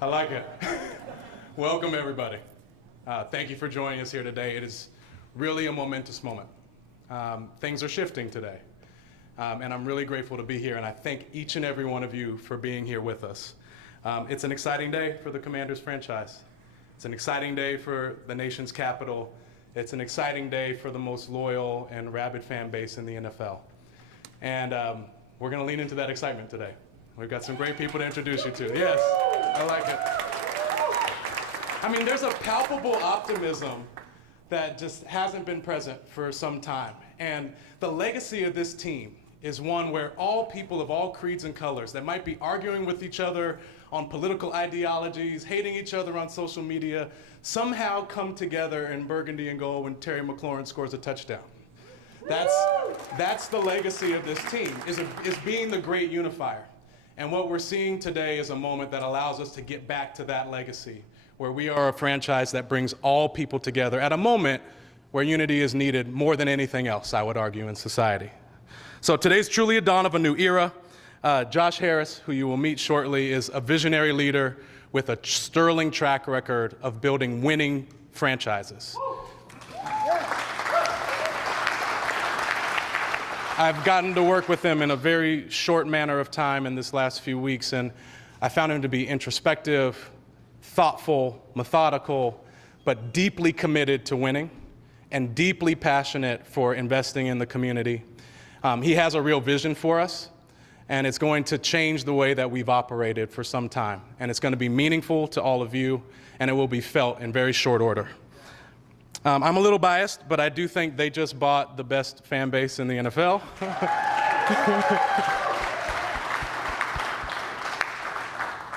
I like it. Welcome, everybody. Thank you for joining us here today. It is really a momentous moment. Things are shifting today, and I'm really grateful to be here, and I thank each and every one of you for being here with us. It's an exciting day for the Commanders franchise. It's an exciting day for the nation's capital. It's an exciting day for the most loyal and rabid fan base in the NFL. And we're going to lean into that excitement today. We've got some great people to introduce you to. Yes, I like it. I mean, there's a palpable optimism that just hasn't been present for some time. And the legacy of this team is one where all people of all creeds and colors that might be arguing with each other on political ideologies, hating each other on social media, somehow come together in burgundy and gold when Terry McLaurin scores a touchdown. That's the legacy of this team, is being the great unifier. And what we're seeing today is a moment that allows us to get back to that legacy, where we are a franchise that brings all people together at a moment where unity is needed more than anything else, I would argue, in society. So today's truly a dawn of a new era. Josh Harris, who you will meet shortly, is a visionary leader with a sterling track record of building winning franchises. I've gotten to work with him in a very short manner of time in this last few weeks, and I found him to be introspective, thoughtful, methodical, but deeply committed to winning and deeply passionate for investing in the community. He has a real vision for us, and it's going to change the way that we've operated for some time. And it's going to be meaningful to all of you, and it will be felt in very short order. I'm a little biased, but I do think they just bought the best fan base in the NFL.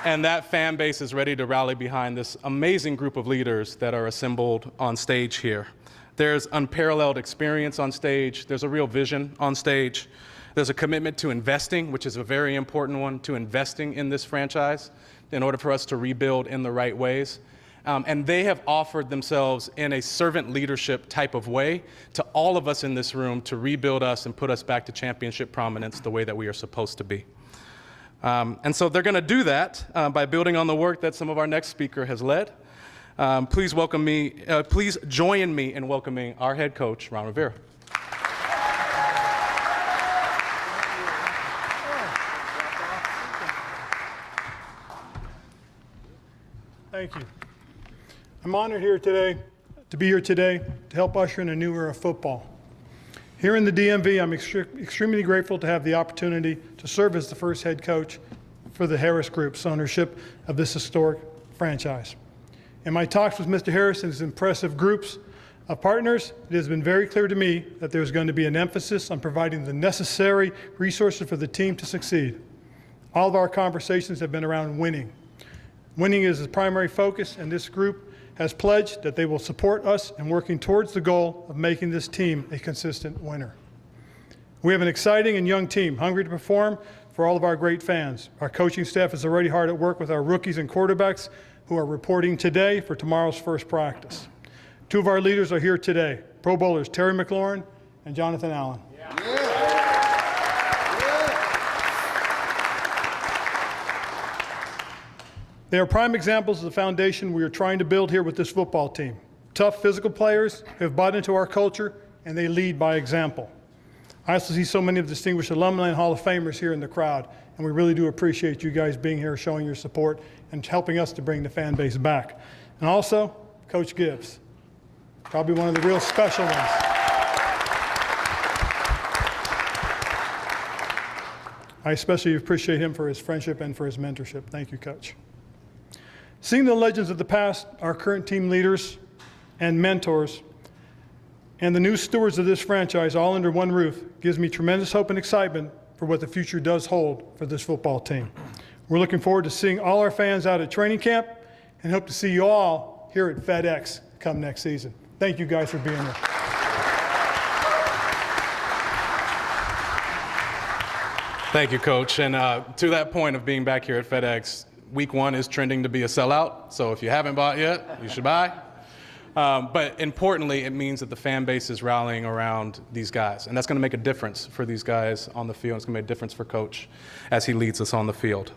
And that fan base is ready to rally behind this amazing group of leaders that are assembled on stage here. There's unparalleled experience on stage. There's a real vision on stage. There's a commitment to investing, which is a very important one, to investing in this franchise in order for us to rebuild in the right ways. And they have offered themselves in a servant leadership type of way to all of us in this room to rebuild us and put us back to championship prominence the way that we are supposed to be. And so they're going to do that by building on the work that some of our next speaker has led. Please join me in welcoming our head coach, Ron Rivera. Thank you. I'm honored to be here today to help usher in a new era of football. Here in the DMV, I'm extremely grateful to have the opportunity to serve as the first head coach for the Harris Group's ownership of this historic franchise. In my talks with Mr. Harris and his impressive groups of partners, it has been very clear to me that there's going to be an emphasis on providing the necessary resources for the team to succeed. All of our conversations have been around winning. Winning is the primary focus, and this group has pledged that they will support us in working towards the goal of making this team a consistent winner. We have an exciting and young team, hungry to perform for all of our great fans. Our coaching staff is already hard at work with our rookies and quarterbacks who are reporting today for tomorrow's first practice. Two of our leaders are here today, Pro Bowlers Terry McLaurin and Jonathan Allen. They are prime examples of the foundation we are trying to build here with this football team. Tough physical players who have bought into our culture, and they lead by example. I also see so many of the distinguished alumni and Hall of Famers here in the crowd, and we really do appreciate you guys being here, showing your support, and helping us to bring the fan base back. And also, Coach Gibbs, probably one of the real special ones. I especially appreciate him for his friendship and for his mentorship. Thank you, Coach. Seeing the legends of the past, our current team leaders and mentors, and the new stewards of this franchise all under one roof gives me tremendous hope and excitement for what the future does hold for this football team. We're looking forward to seeing all our fans out at training camp and hope to see you all here at FedEx come next season. Thank you guys for being here. Thank you, Coach. And to that point of being back here at FedEx, Week 1 is trending to be a sellout, so if you haven't bought yet, you should buy. But importantly, it means that the fan base is rallying around these guys, and that's going to make a difference for these guys on the field. It's going to make a difference for Coach as he leads us on the field.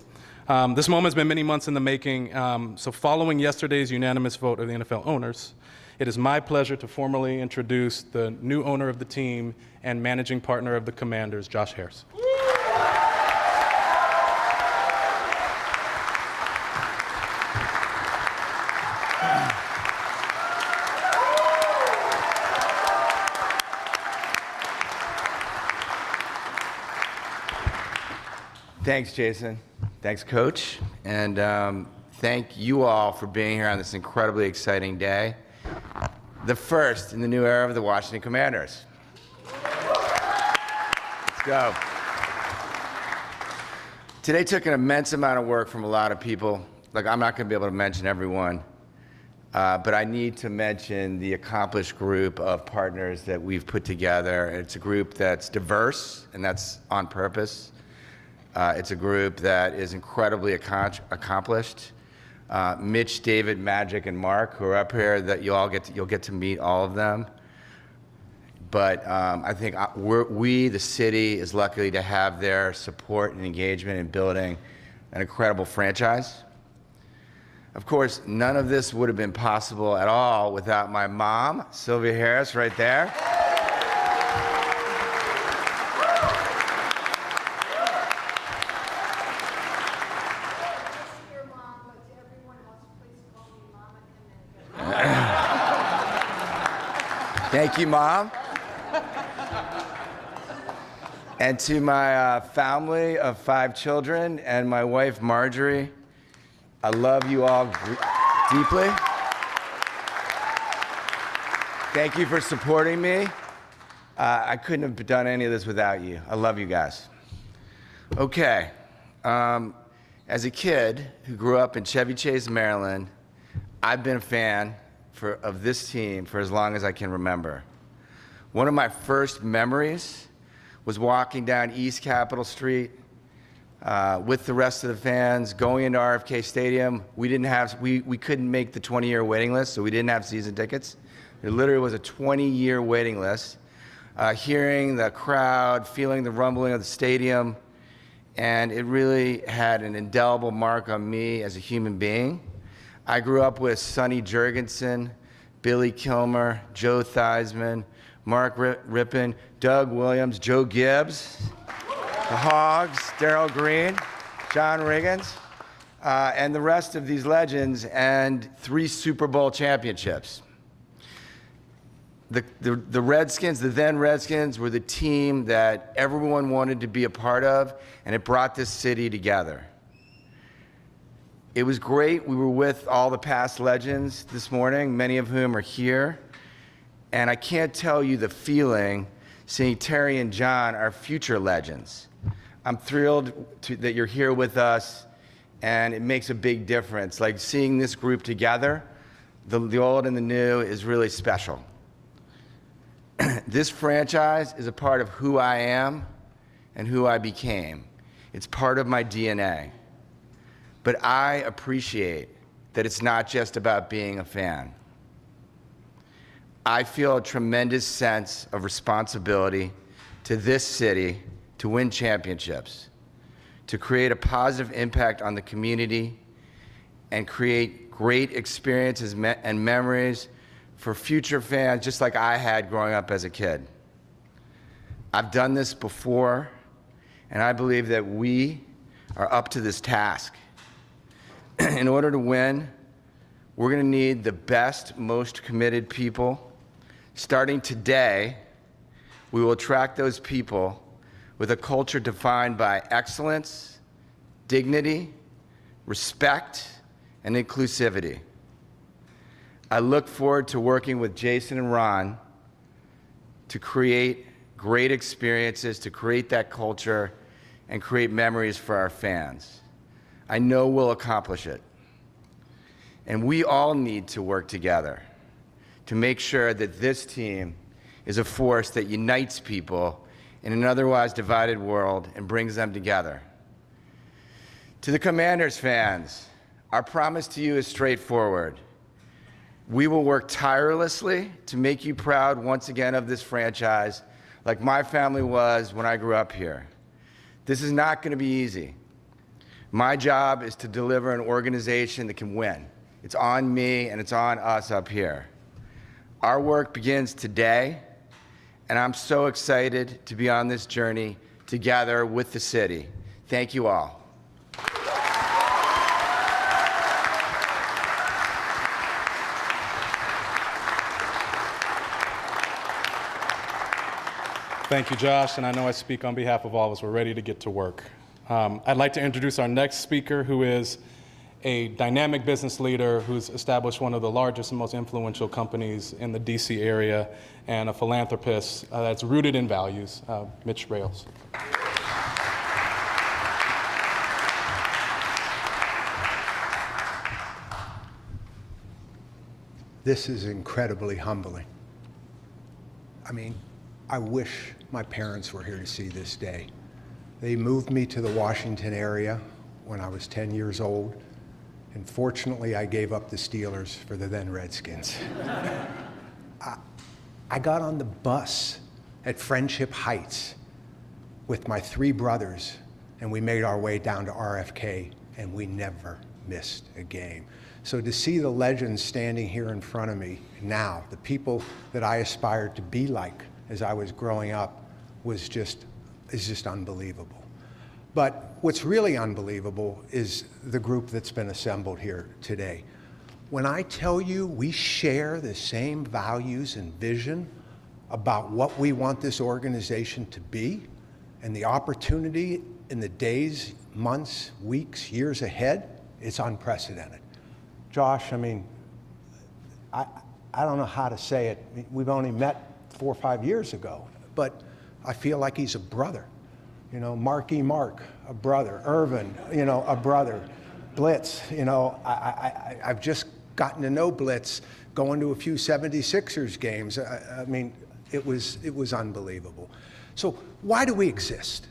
This moment has been many months in the making, so following yesterday's unanimous vote of the NFL owners, it is my pleasure to formally introduce the new owner of the team and managing partner of the Commanders, Josh Harris. Thanks, Jason. Thanks, Coach. And thank you all for being here on this incredibly exciting day. The first in the new era of the Washington Commanders. Let's go. Today took an immense amount of work from a lot of people. Like, I'm not going to be able to mention everyone, but I need to mention the accomplished group of partners that we've put together. It's a group that's diverse, and that's on purpose. It's a group that is incredibly accomplished. Mitch, David, Magic, and Mark, who are up here, that you'll get to meet all of them. But I think we, the city, is lucky to have their support and engagement in building an incredible franchise. Of course, none of this would have been possible at all without my mom, Sylvia Harris, right there. Thank you, Mom. And to my family of 5 children and my wife, Marjorie, I love you all deeply. Thank you for supporting me. I couldn't have done any of this without you. I love you guys. Okay. As a kid who grew up in Chevy Chase, Maryland, I've been a fan of this team for as long as I can remember. One of my first memories was walking down East Capitol Street with the rest of the fans, going into RFK Stadium. We couldn't make the 20-year waiting list, so we didn't have season tickets. There literally was a 20-year waiting list. Hearing the crowd, feeling the rumbling of the stadium, and it really had an indelible mark on me as a human being. I grew up with Sonny Jurgensen, Billy Kilmer, Joe Theismann, Mark Rippon, Doug Williams, Joe Gibbs, the Hogs, Darryl Green, John Riggins, and the rest of these legends, and 3 Super Bowl championships. The Redskins, the then Redskins, were the team that everyone wanted to be a part of, and it brought this city together. It was great. We were with all the past legends this morning, many of whom are here. And I can't tell you the feeling seeing Terry and John, our future legends. I'm thrilled that you're here with us, and it makes a big difference. Like, seeing this group together, the old and the new, is really special. This franchise is a part of who I am and who I became. It's part of my DNA. But I appreciate that it's not just about being a fan. I feel a tremendous sense of responsibility to this city to win championships, to create a positive impact on the community, and create great experiences and memories for future fans, just like I had growing up as a kid. I've done this before, and I believe that we are up to this task. In order to win, we're going to need the best, most committed people. Starting today, we will attract those people with a culture defined by excellence, dignity, respect, and inclusivity. I look forward to working with Jason and Ron to create great experiences, to create that culture, and create memories for our fans. I know we'll accomplish it. And we all need to work together to make sure that this team is a force that unites people in an otherwise divided world and brings them together. To the Commanders fans, our promise to you is straightforward. We will work tirelessly to make you proud once again of this franchise, like my family was when I grew up here. This is not going to be easy. My job is to deliver an organization that can win. It's on me and it's on us up here. Our work begins today, and I'm so excited to be on this journey together with the city. Thank you all. Thank you, Josh, and I know I speak on behalf of all of us. We're ready to get to work. I'd like to introduce our next speaker, who is a dynamic business leader who's established one of the largest and most influential companies in the DC area, and a philanthropist that's rooted in values, Mitch Rales. This is incredibly humbling. I mean, I wish my parents were here to see this day. They moved me to the Washington area when I was 10 years old, and fortunately I gave up the Steelers for the then Redskins. I got on the bus at Friendship Heights with my 3 brothers, and we made our way down to RFK, and we never missed a game. So to see the legends standing here in front of me now, the people that I aspired to be like as I was growing up, is just unbelievable. But what's really unbelievable is the group that's been assembled here today. When I tell you we share the same values and vision about what we want this organization to be, and the opportunity in the days, months, weeks, years ahead, it's unprecedented. Josh, I mean, I don't know how to say it. We've only met 4 or 5 years ago, but I feel like he's a brother. You know, Marky Mark, a brother. Irvin, you know, a brother. Blitz, you know, I've just gotten to know Blitz, going to a few 76ers games. I mean, it was unbelievable. So why do we exist?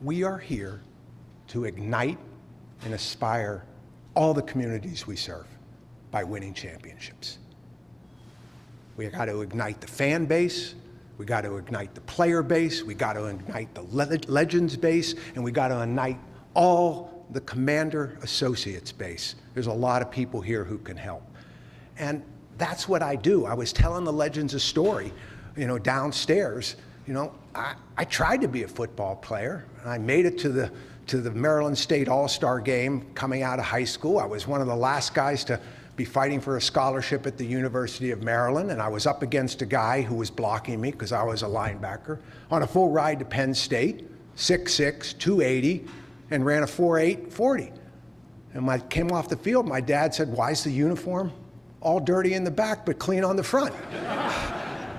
We are here to ignite and aspire all the communities we serve by winning championships. We got to ignite the fan base, we got to ignite the player base, we got to ignite the legends base, and we got to ignite all the commander associates base. There's a lot of people here who can help. And that's what I do. I was telling the legends a story, you know, downstairs. You know, I tried to be a football player, and I made it to the Maryland State All-Star game coming out of high school. I was one of the last guys to be fighting for a scholarship at the University of Maryland, and I was up against a guy who was blocking me because I was a linebacker on a full ride to Penn State, 6'6", 280, and ran a 4.8 40. And when I came off the field, my dad said, "Why is the uniform all dirty in the back but clean on the front?"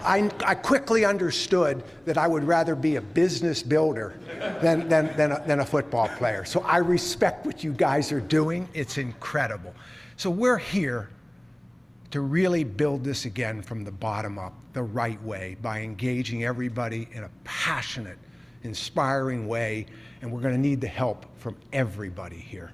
I quickly understood that I would rather be a business builder than a football player. So I respect what you guys are doing. It's incredible. So we're here to really build this again from the bottom up, the right way, by engaging everybody in a passionate, inspiring way. And we're going to need the help from everybody here,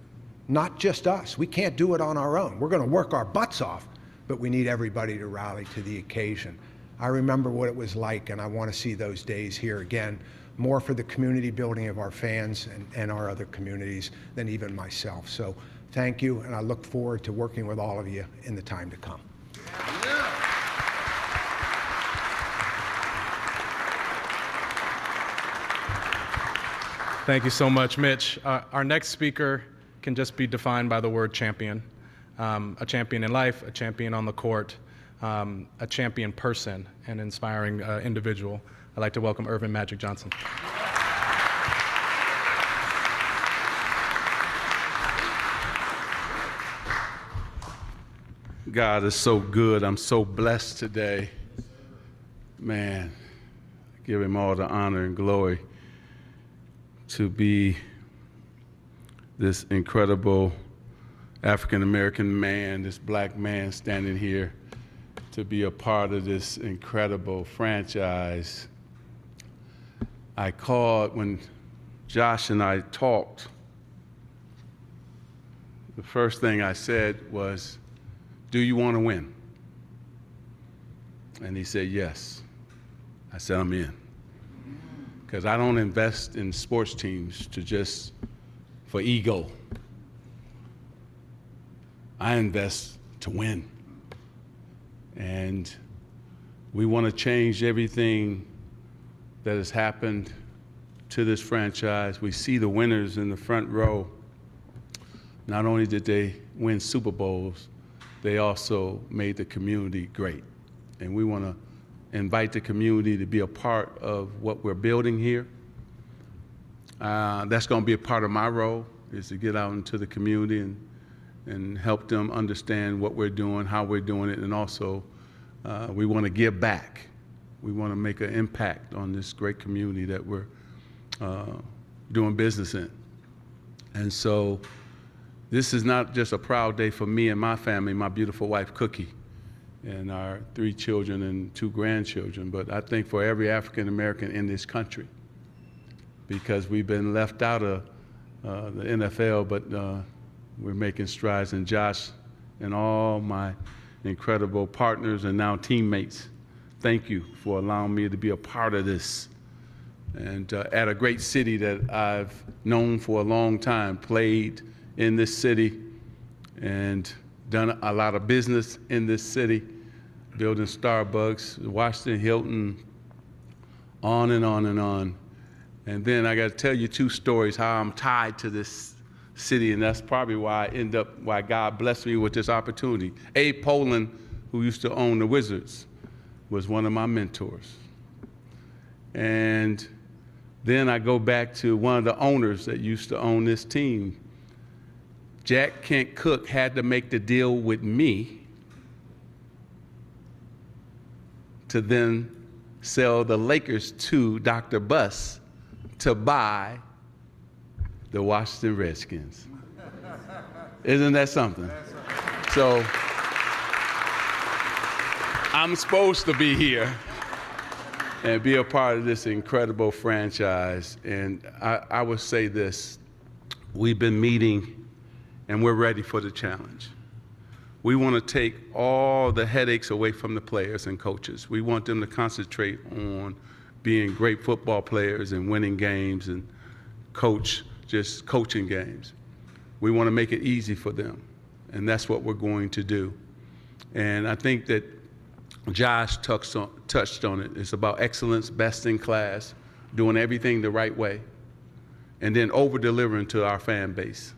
not just us. We can't do it on our own. We're going to work our butts off, but we need everybody to rally to the occasion. I remember what it was like, and I want to see those days here again, more for the community building of our fans and our other communities than even myself. So thank you, and I look forward to working with all of you in the time to come. Thank you so much, Mitch. Our next speaker can just be defined by the word champion. A champion in life, a champion on the court, a champion person, an inspiring individual. I'd like to welcome Irvin Magic Johnson. God is so good. I'm so blessed today. Man, give him all the honor and glory to be this incredible African-American man, this black man standing here, to be a part of this incredible franchise. I called when Josh and I talked. The first thing I said was, "Do you want to win?" And he said, "Yes." I said, "I'm in." Because I don't invest in sports teams for ego. I invest to win. And we want to change everything that has happened to this franchise. We see the winners in the front row. Not only did they win Super Bowls, they also made the community great. And we want to invite the community to be a part of what we're building here. That's going to be a part of my role, is to get out into the community and help them understand what we're doing, how we're doing it, and also we want to give back. We want to make an impact on this great community that we're doing business in. And so this is not just a proud day for me and my family, my beautiful wife, Cookie, and our 3 children and 2 grandchildren, but I think for every African American in this country, because we've been left out of the NFL, but we're making strides. And Josh and all my incredible partners and now teammates, thank you for allowing me to be a part of this. And at a great city that I've known for a long time, played in this city and done a lot of business in this city, building Starbucks, Washington Hilton, on and on and on. And then I got to tell you 2 stories how I'm tied to this city, and that's probably why God blessed me with this opportunity. Abe Poland, who used to own the Wizards, was one of my mentors. And then I go back to one of the owners that used to own this team. Jack Kent Cooke had to make the deal with me to then sell the Lakers to Dr. Buss to buy the Washington Redskins. Isn't that something? So I'm supposed to be here and be a part of this incredible franchise. And I would say this, we've been meeting and we're ready for the challenge. We want to take all the headaches away from the players and coaches. We want them to concentrate on being great football players and winning games and coaching games. We want to make it easy for them, and that's what we're going to do. And I think that Josh touched on it. It's about excellence, best in class, doing everything the right way, and then over-delivering to our fan base.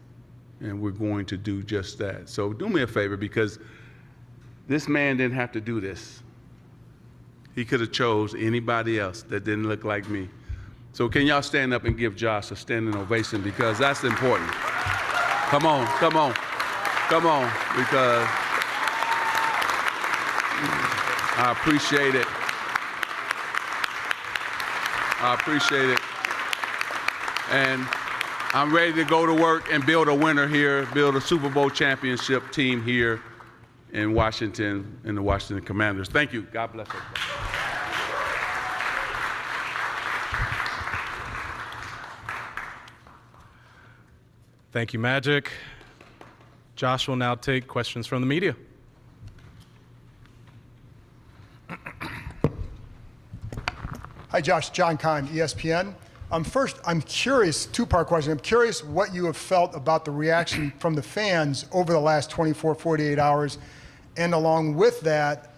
And we're going to do just that. So do me a favor, because this man didn't have to do this. He could have chose anybody else that didn't look like me. So can y'all stand up and give Josh a standing ovation, because that's important. Come on, come on, come on, because I appreciate it. I appreciate it. And I'm ready to go to work and build a winner here, build a Super Bowl championship team here in Washington, in the Washington Commanders. Thank you. God bless everybody. Thank you, Magic. Josh will now take questions from the media. Hi, Josh. John Kahn, ESPN. First, I'm curious, 2-part question. I'm curious what you have felt about the reaction from the fans over the last 24, 48 hours. And along with that,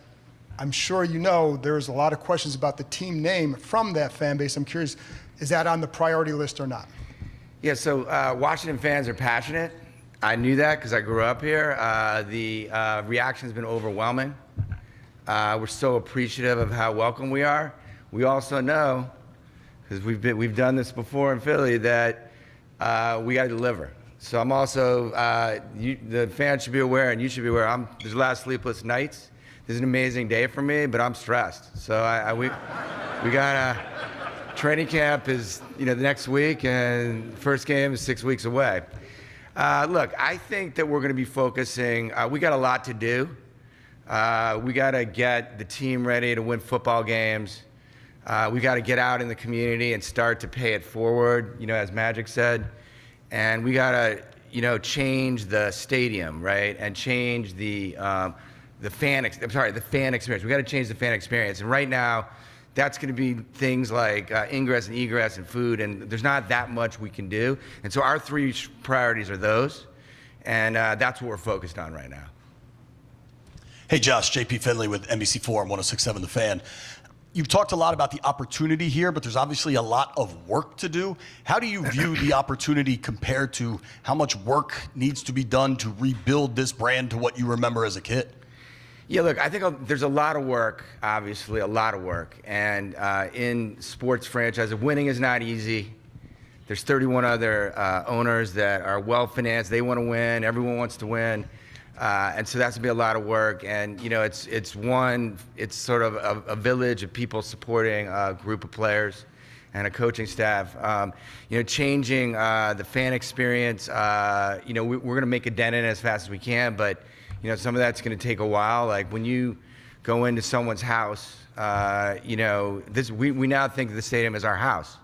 I'm sure you know there's a lot of questions about the team name from that fan base. I'm curious, is that on the priority list or not? Yeah, so Washington fans are passionate. I knew that because I grew up here. The reaction's been overwhelming. We're so appreciative of how welcome we are. We also know, because we've done this before in Philly, that we got to deliver. So I'm also, the fans should be aware, and you should be aware, there's a lot of sleepless nights. This is an amazing day for me, but I'm stressed. So we got training camp is the next week, and first game is 6 weeks away. Look, I think that we're going to be focusing. We got a lot to do. We got to get the team ready to win football games. We got to get out in the community and start to pay it forward, as Magic said. And we got to, change the stadium, right? And change the fan experience. We got to change the fan experience. And right now, that's going to be things like ingress and egress and food, and there's not that much we can do. And so our 3 priorities are those. And that's what we're focused on right now. Hey, Josh, JP Finley with NBC4 and 106.7 The Fan. You've talked a lot about the opportunity here, but there's obviously a lot of work to do. How do you view the opportunity compared to how much work needs to be done to rebuild this brand to what you remember as a kid? Yeah, look, I think there's a lot of work, obviously, a lot of work. And in sports franchises, winning is not easy. There's 31 other owners that are well-financed. They want to win. Everyone wants to win. And so that's gonna be a lot of work, and it's sort of a village of people supporting a group of players and a coaching staff. Changing the fan experience. We're gonna make a dent in it as fast as we can, but some of that's gonna take a while. Like when you go into someone's house, we now think of the stadium as our house,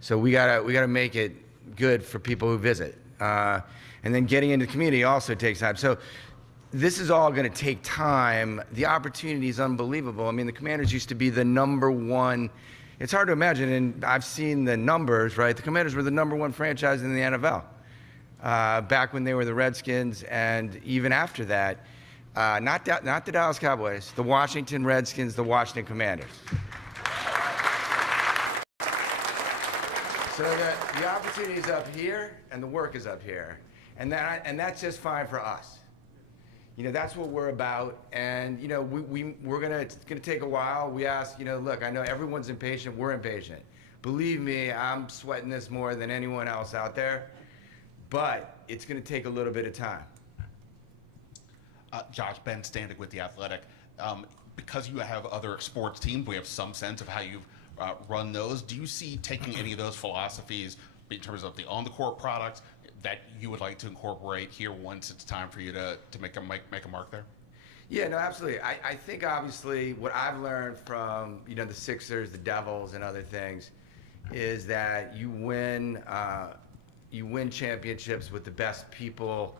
so we gotta make it good for people who visit. And then getting into the community also takes time. So this is all going to take time. The opportunity is unbelievable. I mean, the Commanders used to be the #1. It's hard to imagine, and I've seen the numbers, right? The Commanders were the #1 franchise in the NFL back when they were the Redskins, and even after that, not the Dallas Cowboys, the Washington Redskins, the Washington Commanders. So the opportunity is up here, and the work is up here. And that's just fine for us. That's what we're about. And it's gonna take a while. We ask, look, I know everyone's impatient. We're impatient. Believe me, I'm sweating this more than anyone else out there. But it's gonna take a little bit of time. Josh, Ben Standig with The Athletic. Because you have other sports teams, we have some sense of how you've run those. Do you see taking any of those philosophies in terms of the on-the-court products that you would like to incorporate here once it's time for you to make a mark there? Yeah, no, absolutely. I think obviously what I've learned from the Sixers, the Devils, and other things is that you win championships with the best people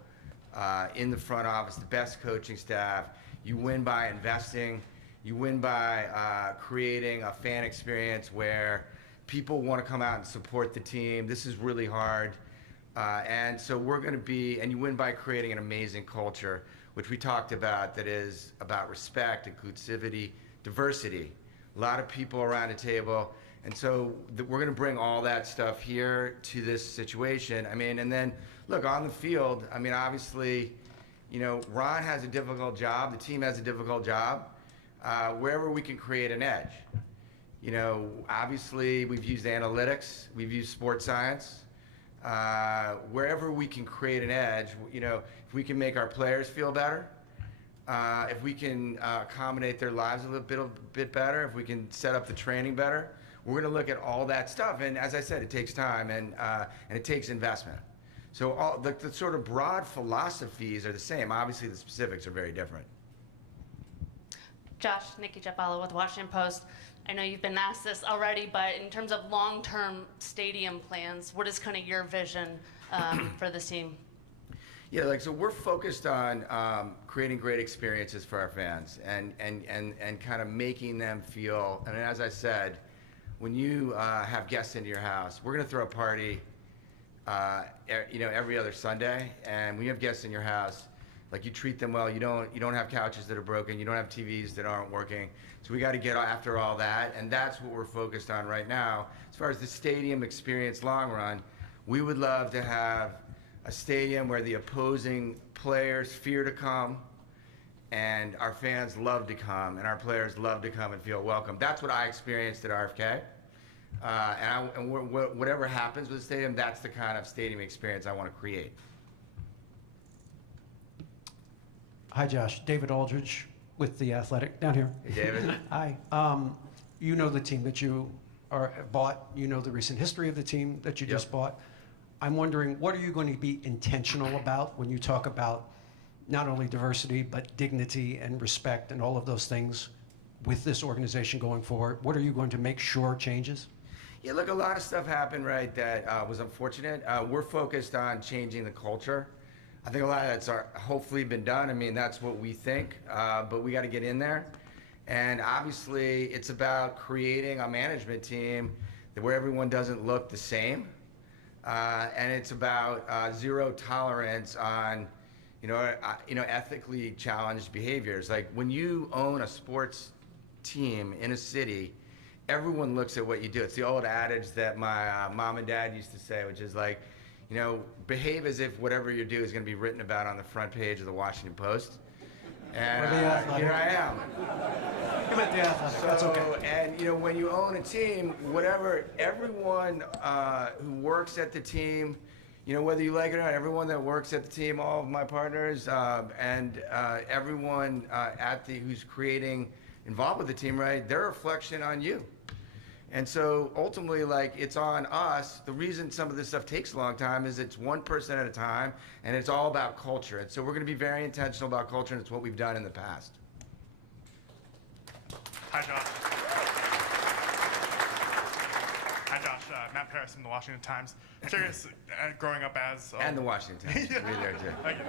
in the front office, the best coaching staff. You win by investing. You win by creating a fan experience where people want to come out and support the team. This is really hard. And so and you win by creating an amazing culture, which we talked about, that is about respect, inclusivity, diversity. A lot of people around the table. And so we're going to bring all that stuff here to this situation. I mean, and then, look, on the field, I mean, obviously, Ron has a difficult job. The team has a difficult job. Wherever we can create an edge. Obviously, we've used analytics. We've used sports science. Wherever we can create an edge, if we can make our players feel better, if we can accommodate their lives a little bit better, if we can set up the training better, we're going to look at all that stuff. And as I said, it takes time and it takes investment. So all the sort of broad philosophies are the same. Obviously, the specifics are very different. Josh, Nikki Jeffalo with Washington Post. I know you've been asked this already, but in terms of long-term stadium plans, what is kind of your vision for this team? Yeah, so we're focused on creating great experiences for our fans and kind of making them feel. I mean, as I said, when you have guests into your house, we're going to throw a party, every other Sunday, and when you have guests in your house, like, you treat them well. You don't have couches that are broken. You don't have TVs that aren't working. So we got to get after all that, and that's what we're focused on right now. As far as the stadium experience long run, we would love to have a stadium where the opposing players fear to come, and our fans love to come, and our players love to come and feel welcome. That's what I experienced at RFK. And whatever happens with the stadium, that's the kind of stadium experience I want to create. Hi, Josh. David Aldridge with The Athletic down here. Hey, David. Hi. You know the team that you bought. You know the recent history of the team that you just bought. I'm wondering, what are you going to be intentional about when you talk about not only diversity, but dignity and respect and all of those things with this organization going forward? What are you going to make sure changes? Yeah, look, a lot of stuff happened, right, that was unfortunate. We're focused on changing the culture. I think a lot of that's hopefully been done. I mean, that's what we think, but we got to get in there. And obviously, it's about creating a management team where everyone doesn't look the same. and it's about zero tolerance on, ethically challenged behaviors. Like when you own a sports team in a city, everyone looks at what you do. It's the old adage that my mom and dad used to say, which is like, behave as if whatever you do is going to be written about on the front page of the Washington Post. And here I am. You meant the Athletic. That's okay. And when you own a team, everyone who works at the team, whether you like it or not, everyone that works at the team, all of my partners, and everyone who's involved with the team, right? They're a reflection on you. And so ultimately, it's on us. The reason some of this stuff takes a long time is it's one person at a time, and it's all about culture. And so we're going to be very intentional about culture, and it's what we've done in the past. Hi, Josh. Hi, Josh. Matt Paris from the Washington Times. Curious, growing up as... and the Washington Times. Yeah. We're there, too. Thank you.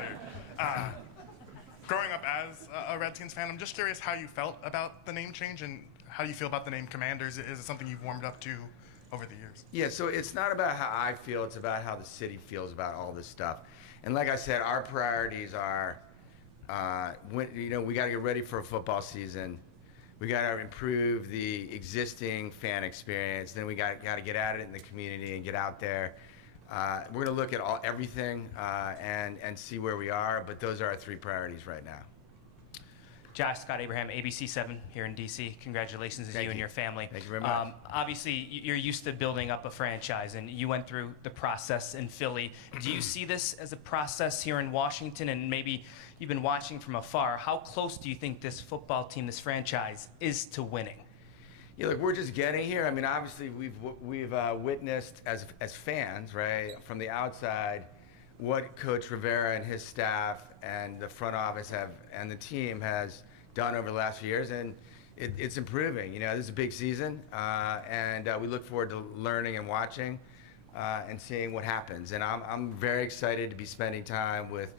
Growing up as a Redskins fan, I'm just curious how you felt about the name change and how you feel about the name Commanders. Is it something you've warmed up to over the years? Yeah, so it's not about how I feel, it's about how the city feels about all this stuff. And like I said, our priorities are, we got to get ready for a football season. We got to improve the existing fan experience. Then we got to get at it in the community and get out there. We're going to look at everything and see where we are, but those are our three priorities right now. Josh, Scott Abraham, ABC 7 here in DC. Congratulations to you and your family. Thank you very much. Obviously, you're used to building up a franchise, and you went through the process in Philly. Do you see this as a process here in Washington, and maybe you've been watching from afar? How close do you think this football team, this franchise, is to winning? Yeah, look, we're just getting here. I mean, obviously, we've witnessed as fans, right, from the outside, what Coach Rivera and his staff and the front office and the team has done over the last few years, and it's improving. This is a big season, and we look forward to learning and watching and seeing what happens. And I'm very excited to be spending time with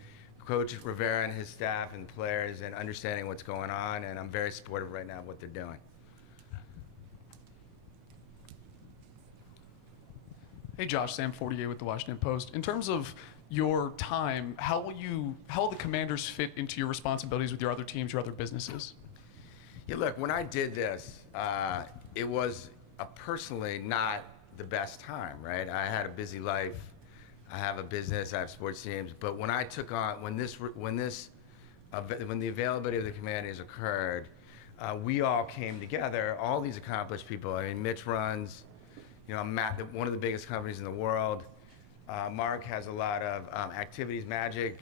Coach Rivera and his staff and players and understanding what's going on, and I'm very supportive right now of what they're doing. Hey Josh, Sam Fortier with the Washington Post. In terms of your time, how will the Commanders fit into your responsibilities with your other teams, your other businesses? Yeah, look, when I did this, it was personally not the best time, right? I had a busy life. I have a business. I have sports teams. But when I took on when the availability of the Commanders occurred, we all came together. All these accomplished people. I mean, Mitch runs, Matt, one of the biggest companies in the world. Mark has a lot of activities. Magic,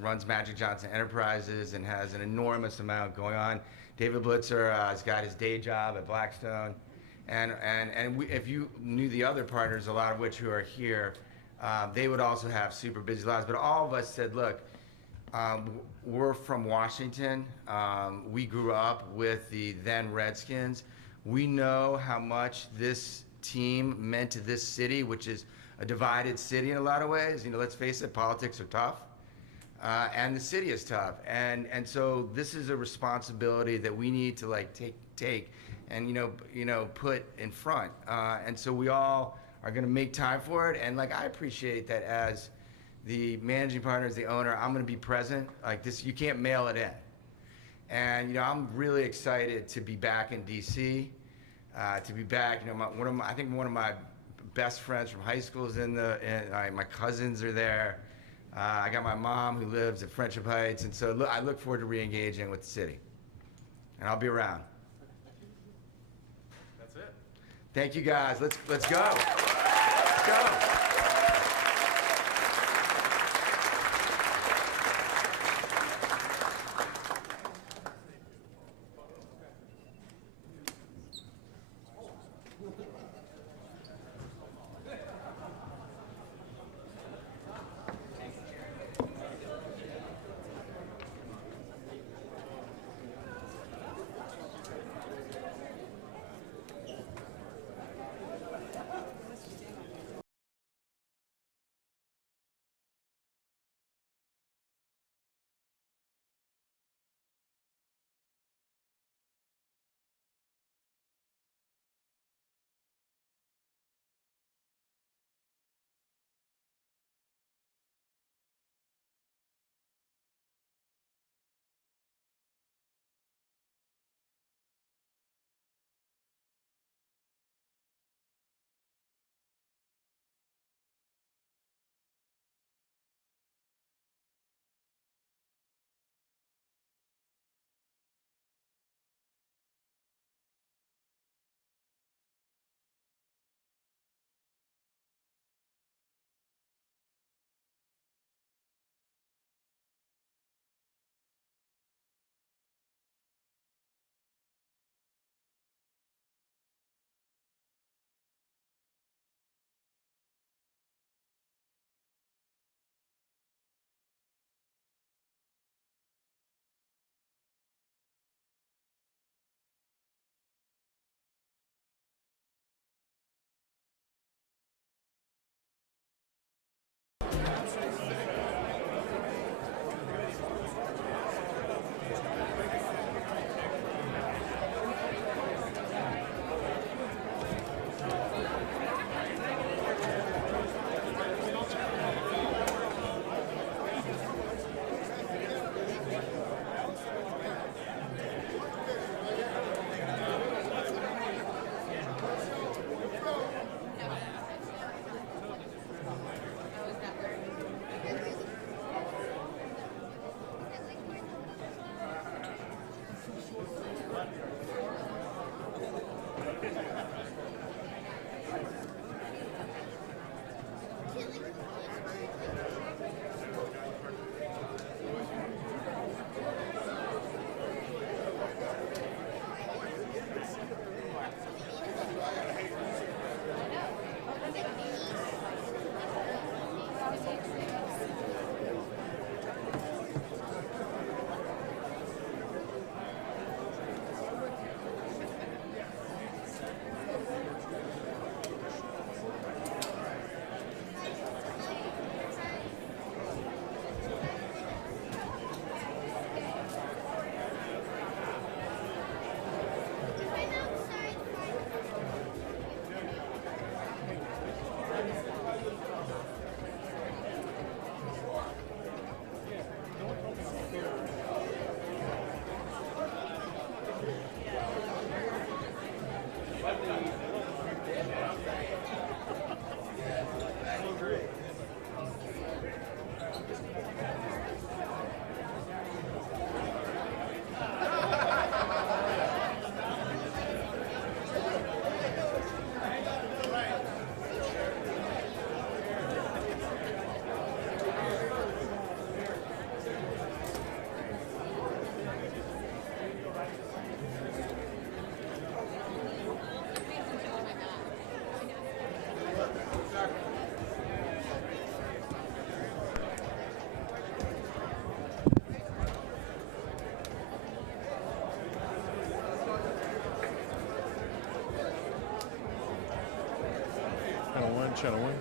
runs Magic Johnson Enterprises and has an enormous amount going on. David Blitzer has got his day job at Blackstone, and if you knew the other partners, a lot of which who are here, they would also have super busy lives. But all of us said, look, we're from Washington. We grew up with the then Redskins. We know how much this team meant to this city, which is a divided city in a lot of ways. Let's face it, politics are tough, and the city is tough, and so this is a responsibility that we need to take and put in front, and so we all are going to make time for it. And I appreciate that as the managing partner, as the owner, I'm going to be present. Like this, you can't mail it in, and I'm really excited to be back in DC, to be back. I think one of my best friends from high school is my cousins are there. I got my mom who lives at Friendship Heights, and so I look forward to re-engaging with the city, and I'll be around. That's it. Thank you guys. Let's go. Let's go. Channel 1.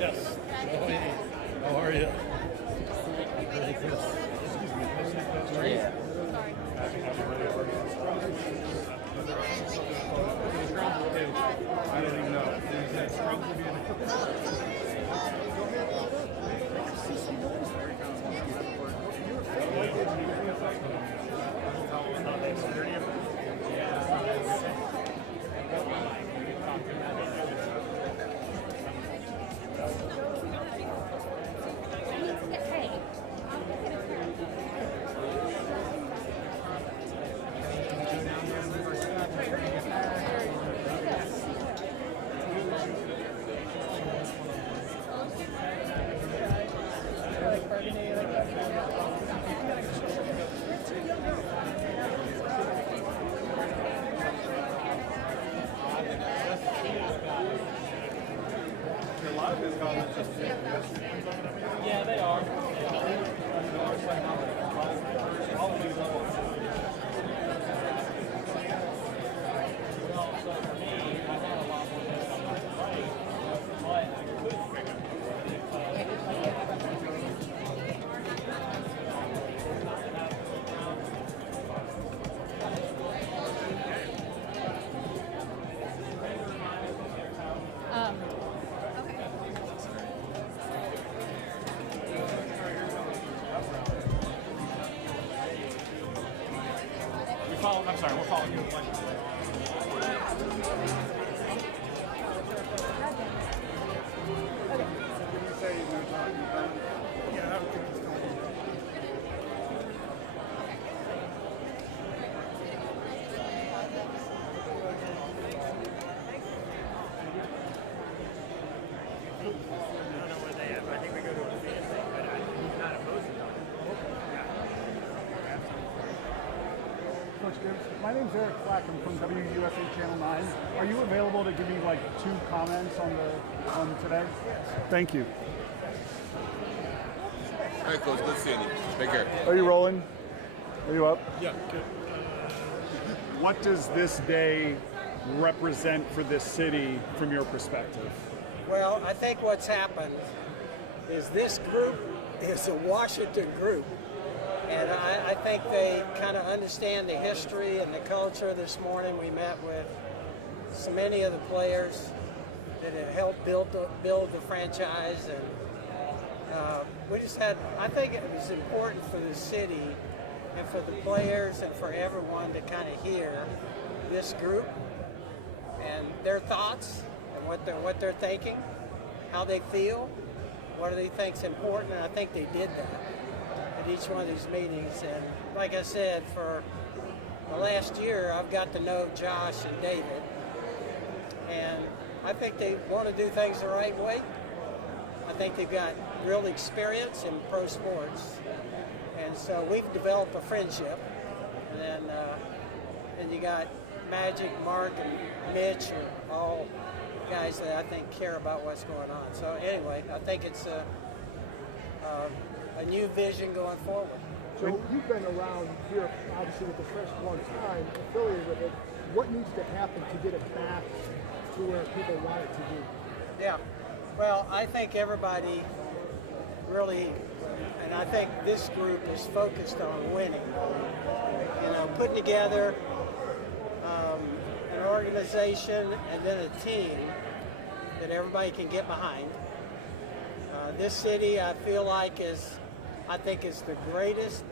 Yes. How are you? I don't even know. Yeah, they are. I'm sorry, we're following you. Coach Gibbs. My name's Eric Flack. I'm from WUSA Channel 9. Are you available to give me like 2 comments on today? Thank you. All right, Coach. Good seeing you. Take care. Are you rolling? Are you up? Yeah. Good. What does this day represent for this city from your perspective? Well, I think what's happened is this group is a Washington group. And I think they kind of understand the history and the culture. This morning we met with so many of the players that have helped build the franchise. And we just had, I think it was important for the city and for the players and for everyone to kind of hear this group and their thoughts and what they're thinking, how they feel, what do they think's important, and I think they did that at each one of these meetings. And like I said, for the last year, I've got to know Josh and David, and I think they want to do things the right way. I think they've got real experience in pro sports, and so we've developed a friendship. And then you got Magic, Mark, and Mitch are all guys that I think care about what's going on. So anyway, I think it's a new vision going forward. So you've been around here, obviously, with the Fresh a long time, affiliated with it. What needs to happen to get it back to where people want it to be? Yeah. Well, I think everybody really, and I think this group is focused on winning. You know, putting together an organization and then a team that everybody can get behind. This city, I feel like, is the greatest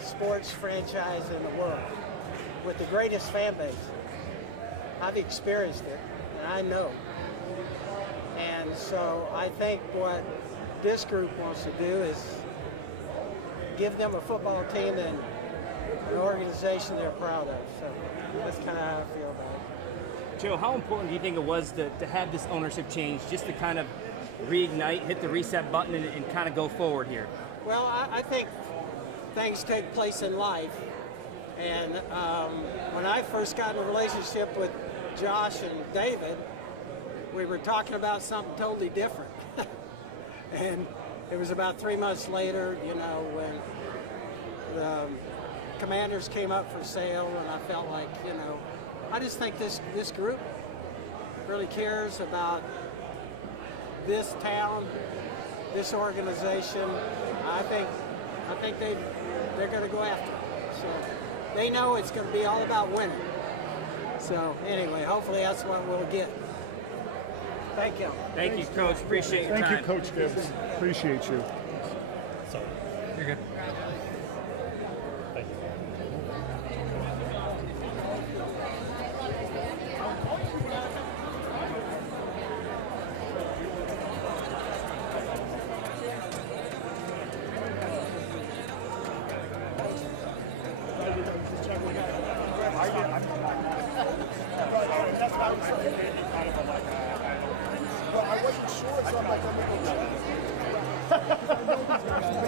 sports franchise in the world, with the greatest fan base. I've experienced it, and I know. And so I think what this group wants to do is give them a football team and an organization they're proud of. So that's kind of how I feel about it. Joe, how important do you think it was to have this ownership change, just to kind of reignite, hit the reset button, and kind of go forward here? Well, I think things take place in life. And when I first got in a relationship with Josh and David, we were talking about something totally different. And it was about 3 months later, you know, when the Commanders came up for sale, and I felt like, you know, I just think this group really cares about this town, this organization. I think they're going to go after it. So they know it's going to be all about winning. So anyway, hopefully that's what we'll get. Thank you. Thank you, Coach. Appreciate your time. Thank you, Coach Gibbs. Appreciate you. You're good.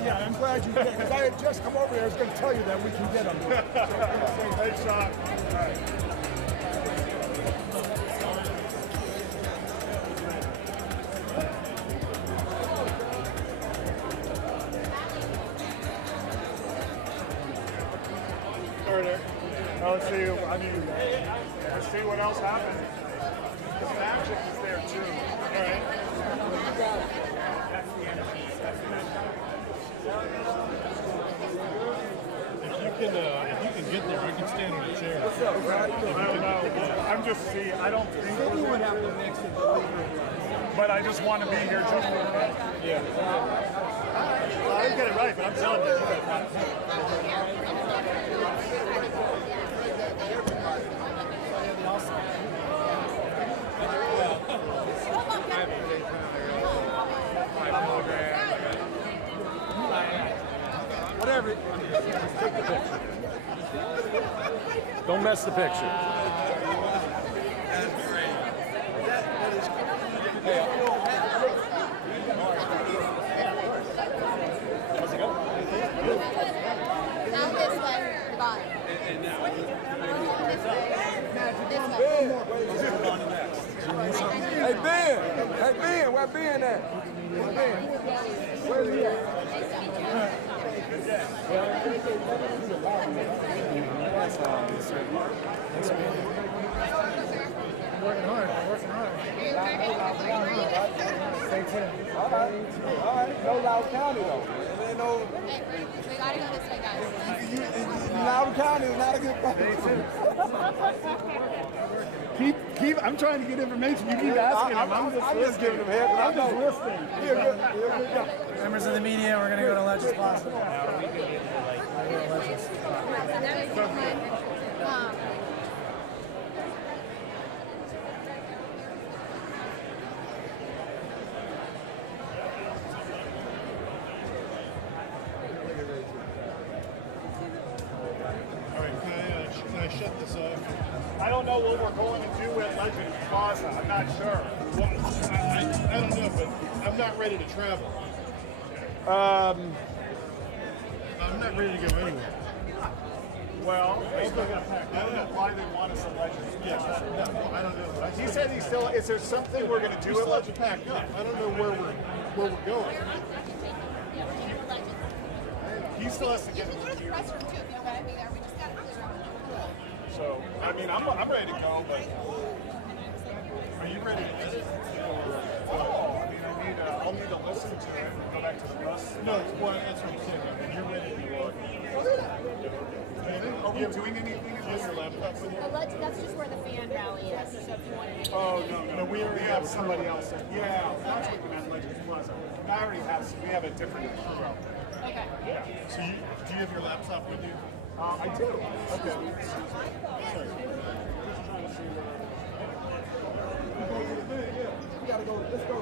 Yeah, I'm glad you did, because I had just come over here. I was going to tell you that we can get them. Thanks, Sean. All right. All right, Eric. Now let's see. Let's see what else happens. The magic is there too. All right. If you can get there, I can stand on a chair. What's up, Brad? I don't know. I'm just seeing. I don't think we would have to mix it, but I just want to be here just for that. Yeah. I didn't get it right, but I'm telling you. Whatever. Just take the picture. Don't mess the picture. That's great. That is How's it go? Down this way, bye. And now. Ben at? Where's Ben? Where's he at? Working hard. Working hard. All right. No Loudoun County though. Ain't no. We gotta go this way, guys. Loudoun County is not a good place. Keep. I'm trying to get information. You keep asking him. I'm just giving him head. I'm just listening. Members of the media, we're gonna go to Legends Plaza. Can I shut this off? I don't know what we're going to do at Legends Plaza. I'm not sure. Well, I don't know, but I'm not ready to travel. I'm not ready to go anywhere. Well, I don't know why they want us at Legends. Yeah, no, I don't know. He said he's still. Is there something we're going to do We at still have to Legends? pack up. I don't know where we're going. He still has to get in the queue. So, I mean, I'm ready to go, but are you ready to edit? I mean, I'll need to listen to it and go back to the bus. No, well, that's what I'm saying. I mean, you're ready to log. Are we doing anything? Do you have your laptop with you? That's just where the fan rally is. So if you want to. Oh, no, we already have somebody else. Yeah, that's what we meant, Legends Plaza. I already have, we have a different route. Okay. Yeah. So do you have your laptop with you? I do. Okay. Sorry. Just trying to see where. We gotta go. Let's go.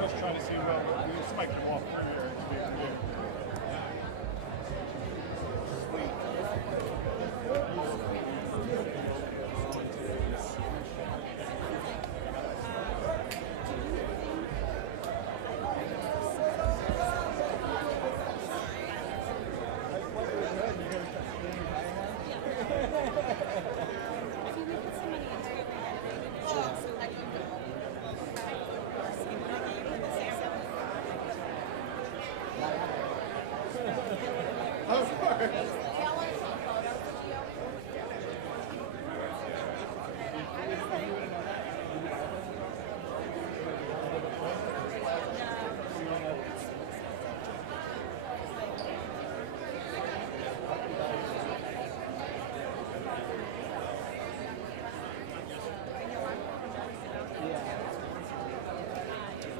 Just trying to see where somebody can walk through here.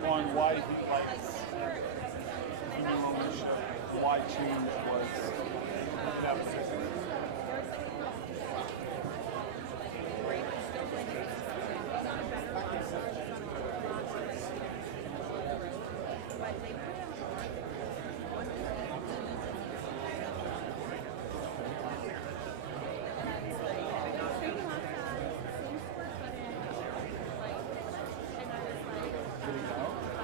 On why he likes the new ownership, why change was necessary.